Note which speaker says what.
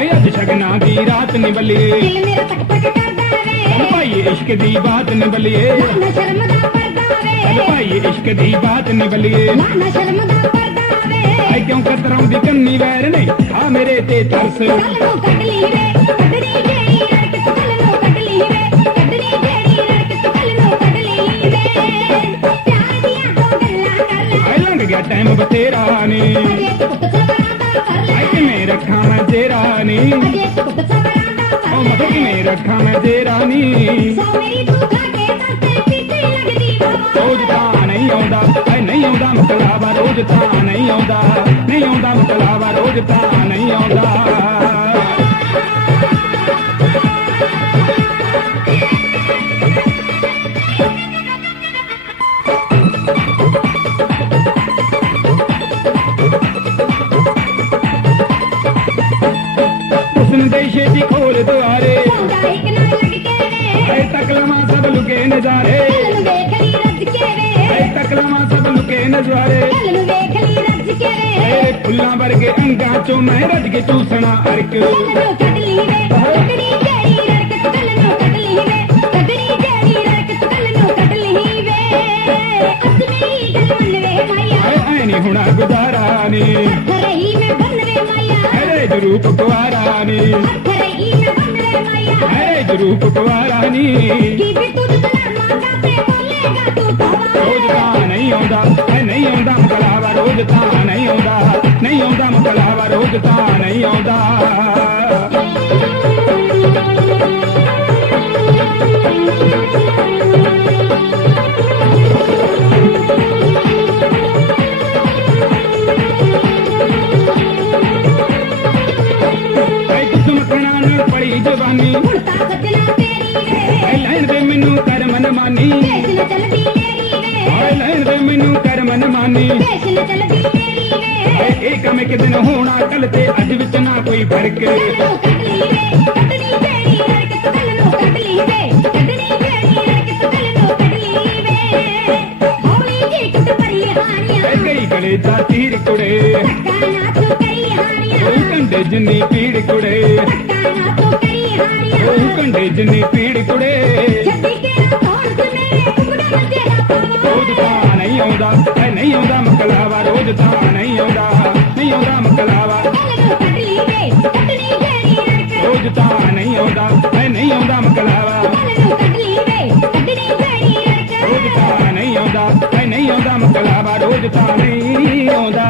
Speaker 1: ਬਾਤ ਨਿਬਲੀਏ
Speaker 2: ਦਿਲ ਮੇਰਾ ਤੱਕ ਕਰਦਾ ਵੇ
Speaker 1: ਭਾਈ ਇਸ਼ਕ ਦੀ ਬਾਤ ਨਿਬਲੀਏ
Speaker 2: ਨਾ ਸ਼ਰਮ ਦਾ ਪਰਦਾ ਵੇ
Speaker 1: ਭਾਈ ਇਸ਼ਕ ਦੀ ਬਾਤ ਨਿਬਲੀਏ
Speaker 2: ਨਾ ਸ਼ਰਮ ਦਾ ਪਰਦਾ ਵੇ
Speaker 1: ਐ ਕਿਉਂ ਕਤਰਾਉਂਦੀ ਕੰਨੀ ਵੈਰ ਨੇ? ਆ ਮੇਰੇ ਤੇ ਤਰਸ।
Speaker 2: ਨੂੰ ਕੱਢ ਲਈ ਵੇ ਕੱਢਣੀ ਜਿਹੜੀ ਰੜਕ ਤੂੰ ਕੱਲ ਨੂੰ ਕੱਢ ਲਈ ਵੇ ਕੱਢਣੀ ਜਿਹੜੀ ਰੜਕ ਤੂੰ ਕੱਲ ਨੂੰ ਕੱਢ ਲਈ ਵੇ ਪਿਆਰ ਦੀਆਂ ਦੋ ਗੱਲਾਂ ਕਰ ਲੈ।
Speaker 1: ਐ ਲੰਘ ਗਿਆ ਟਾਈਮ ਬਥੇਰਾ ਨੇ।
Speaker 2: ਅਜੇ ਪੁੱਤ ਦਾ
Speaker 1: ਕਿਵੇਂ ਰੱਖਾਂ ਮੈਂ ਤੇਰਾ ਨੀ? ਉਹ ਮਤਲਬ ਕਿਵੇਂ ਰੱਖਾਂ ਮੈਂ ਤੇਰਾ ਨੀ? ਰੋਜ਼ ਤਾਂ ਨਹੀਂ ਆਉਂਦਾ ਐ ਨਹੀਂ ਆਉਂਦਾ ਮਕਲਾਵਾ ਰੋਜ਼ ਤਾਂ ਨਹੀਂ ਆਉਂਦਾ ਨਹੀਂ ਆਉਂਦਾ ਮਕਲਾਵਾ ਰੋਜ਼ ਤਾਂ ਨਹੀਂ ਆਉਂਦਾ। ਦੇ ਛੇਤੀ ਖੋਲ ਦੁਆਰੇ।
Speaker 2: ਹੁੰਦਾ ਇੱਕ ਨਾਲ ਲੱਗ ਕੇ
Speaker 1: ਐ ਤੱਕ ਲਵਾਂ ਸਭ ਲੁਕੇ ਨਜ਼ਾਰੇ।
Speaker 2: ਨੂੰ ਵੇਖ ਲਈ ਰੱਜ ਕੇ ਵੇ।
Speaker 1: ਐ ਤੱਕ ਲਵਾਂ ਸਭ ਲੁਕੇ ਨਜ਼ਾਰੇ।
Speaker 2: ਕੱਲ ਨੂੰ ਵੇਖ ਲਈ ਰੱਜ ਕੇ ਵੇ।
Speaker 1: ਏ ਫੁੱਲਾਂ ਵਰਗੇ ਅੰਗਾਂ ਚੋਂ ਮੈਂ ਰੱਜ ਕੇ ਚੂਸਣਾ ਅਰਕ।
Speaker 2: ਕੱਲ ਨੂੰ ਕੱਢ ਲਈ ਵੇ। ਮਾਇਆ
Speaker 1: ਐ ਜਰੂਪ ਕੁਵਾਰਾ ਨੀ
Speaker 2: ਹੱਥ ਰਹੀ ਮੈਂ ਬੰਨ ਵੇ ਮਾਇਆ
Speaker 1: ਐ ਜਰੂਪ ਕੁਵਾਰਾ ਨੀ
Speaker 2: ਕੀ ਵੀ ਤੂੰ ਤੇਰੀ ਵੇ।
Speaker 1: ਐ ਲੈਣ ਦੇ ਮੈਨੂੰ ਕਰ ਮਨ ਮਾਨੀ।
Speaker 2: ਦੇਸ਼ ਨ ਚੱਲਦੀ ਮੇਰੀ ਵੇ।
Speaker 1: ਐ ਲੈਣ ਦੇ ਮੈਨੂੰ ਕਰ ਮਨ। ਮਾਨੀ
Speaker 2: ਚੱਲਦੀ ਵੇ।
Speaker 1: ਇਹ ਕੰਮ ਇੱਕ ਦਿਨ ਹੋਣਾ ਕੱਲ ਤੇ ਅੱਜ ਵਿੱਚ ਨਾ ਕੋਈ ਫ਼ਰਕ।
Speaker 2: ਕੱਢ ਲਈ ਵੇ ਕੱਢਣੀ ਜਿਹੜੀ ਰੜਕ ਤੂੰ ਕੱਲ ਨੂੰ ਕੱਢ ਲਈ ਵੇ। ਕੱਢਣੀ ਜਿਹੜੀ ਰੜਕ ਤੂੰ ਕੱਲ ਨੂੰ ਕੱਢ ਲਈ ਵੇ। ਹੌਲੀ ਜੀ ਟੁੱਟ ਪਰੀ ਹਾਨੀਆਂ
Speaker 1: ਐ ਕਈ ਗਲੇ ਦਾ ਤੀਰ ਕੁੜੇ।
Speaker 2: ਧੱਕਾ ਨਾ ਤੂੰ ਕਰੀ ਹਾਨੀਆਂ
Speaker 1: ਕੰਡੇ ਜਿੰਨੀ ਪੀੜ ਕੁੜੇ।
Speaker 2: ਧੱਕਾ ਨਾ ਤੂੰ
Speaker 1: ਉਹ ਕੰਡੇ ਜਿੰਨੀ ਪੀੜ ਕੁੜੇ। ਰੋਜ਼ ਤਾਂ ਨਹੀਂ ਆਉਂਦਾ ਐ ਨਹੀਂ ਆਉਂਦਾ ਮਕਲਾਵਾ ਰੋਜ਼ ਤਾਂ ਨਹੀਂ ਆਉਂਦਾ ਨਹੀਂ ਆਉਂਦਾ ਮਕਲਾਵਾ। ਰੋਜ਼ ਤਾਂ ਨਹੀਂ ਆਉਂਦਾ ਐ ਨਹੀਂ ਆਉਂਦਾ ਮਕਲਾਵਾ। ਰੋਜ਼ ਤਾਂ ਨਹੀਂ ਆਉਂਦਾ ਐ ਨਹੀਂ ਆਉਂਦਾ ਮਕਲਾਵਾ ਰੋਜ਼ ਤਾਂ ਨਹੀਂ ਆਉਂਦਾ।